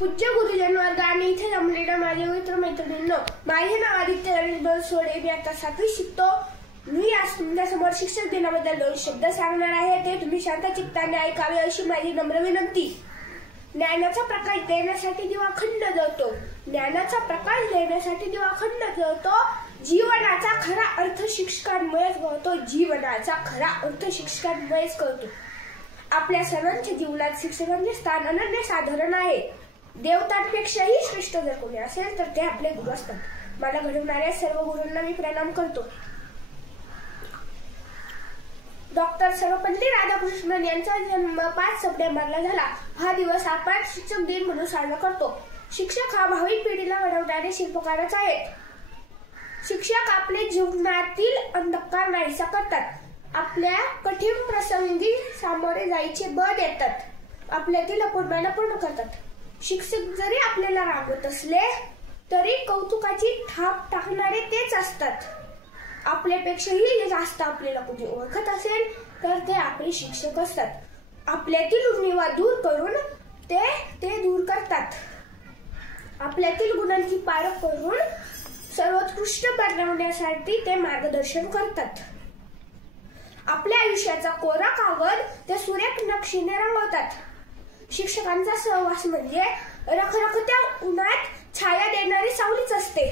पूज्य गुरुजन वर्ग आणि इथे जमलेल्या माझे मित्र मैत्रिणींनो, माझे नाव आदित्य रवींद्र सोडे. मी आता 7वी शिकतो. मी आज तुमच्यासमोर शिक्षक दिनाबद्दल 2 शब्द सांगणार आहे. ते तुम्ही शांत चित्ताने ऐकावे अशी माझी नम्र विनंती. ज्ञानाचा प्रकाश देण्यासाठी दिवा अखंड जळतो. ज्ञानाचा प्रकाश देण्यासाठी दिवा अखंड जळतो. जीवनाचा खरा अर्थ शिक्षकांमुळेच कळतो. जीवनाचा खरा अर्थ शिक्षकांमुळेच कळतो. आपल्या सर्वांच्या जीवनात शिक्षकांचे स्थान अनन्यसाधारण आहे. देवतांपेक्षाही श्रेष्ठ जर कोणी असेल तर ते आपले गुरु असतात. मला घडवणाऱ्या सर्व गुरूंना मी प्रणाम करतो. डॉक्टर सर्वपल्ली राधाकृष्णन यांचा जन्म 5 सप्टेंबरला झाला. हा दिवस आपण शिक्षक दिन म्हणून साजरा करतो. शिक्षक हा भावी पिढीला घडवणारे शिल्पकारच आहेत. शिक्षक आपले जीवनातील अंधकार नाहीसा करतात. आपल्या कठीण प्रसंगी सामोरे जायचे बळ देतात. आपल्यातील अपूर्णांना पूर्ण करतात. शिक्षक जरी आपल्याला रागवत असले तरी कौतुकाची थाप टाकणारे तेच असतात. आपल्यापेक्षाही जास्त आपल्याला कोणी ओळखत असेल तर ते आपले शिक्षक असतात. आपल्यातील उणिवा दूर करून ते दूर करतात. आपल्यातील गुणांची पारख करून सर्वोत्कृष्ट बनवण्यासाठी ते मार्गदर्शन करतात. आपल्या आयुष्याचा कोरा कागद ते सुरेख नक्षीने रंगवतात. शिक्षकांचा सहवास म्हणजे रखरखत्या उन्हात छाया देणारी सावलीच असते.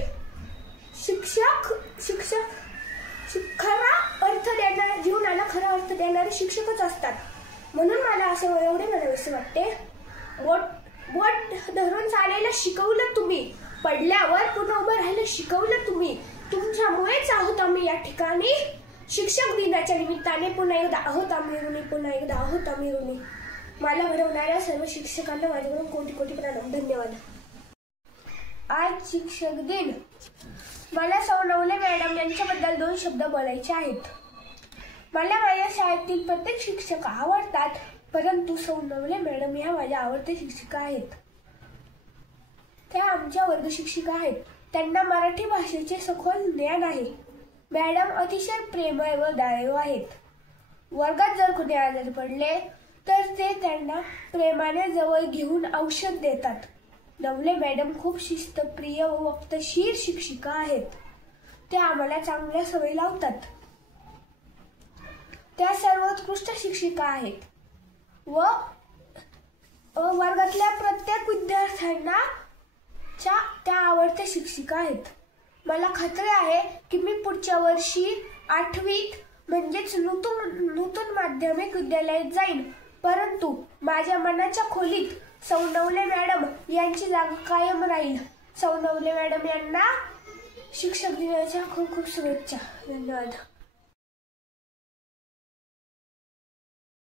खरा अर्थ देणारे, जीवनाला खरा अर्थ देणारे शिक्षकच असतात. म्हणून मला असं एवढे म्हणावेसे वाटते, बोट धरून चालायला शिकवलं तुम्ही, पडल्यावर पुन्हा उभं राहायला शिकवलं तुम्ही. तुमच्यामुळेच आहोत आम्ही या ठिकाणी. शिक्षक दिनाच्या निमित्ताने पुन्हा एकदा आहोत आम्ही ऋणी, पुन्हा एकदा आहोत आम्ही ऋणी. मला घडवणाऱ्या सर्व शिक्षकांना माझ्याकडून कोटी कोटी प्रणाम. धन्यवाद. आज शिक्षक दिन. मला सौ नवले मॅडम यांच्याबद्दल 2 शब्द बोलायचे आहेत. मला माझ्या शाळेतील प्रत्येक शिक्षक आवडतात, परंतु सौ नवले मॅडम ह्या माझ्या आवडत्या शिक्षिका आहेत. त्या आमच्या वर्ग शिक्षिका आहेत. त्यांना मराठी भाषेचे सखोल ज्ञान आहे. मॅडम अतिशय प्रेमळ व दयाळू आहेत. वर्गात जर कुणी आजारी पडले तर ते त्यांना प्रेमाने जवळ घेऊन औषध देतात. नवले मॅडम खूप शिस्तप्रिय व वक्तशीर शिक्षिका आहेत. त्या आम्हाला चांगल्या सवयी लावतात. त्या सर्वोत्कृष्ट शिक्षिका आहेत व वर्गातल्या प्रत्येक विद्यार्थ्यांना त्या आवडत्या शिक्षिका आहेत. मला खात्री आहे की मी पुढच्या वर्षी 8वीत म्हणजेच नूतन माध्यमिक विद्यालयात जाईन, परंतु माझ्या मनाच्या खोलीत सौ नवले मॅडम यांची जागा कायम राहील. सौ नवले मॅडम यांना शिक्षक दिनाच्या खूप खूप शुभेच्छा. धन्यवाद.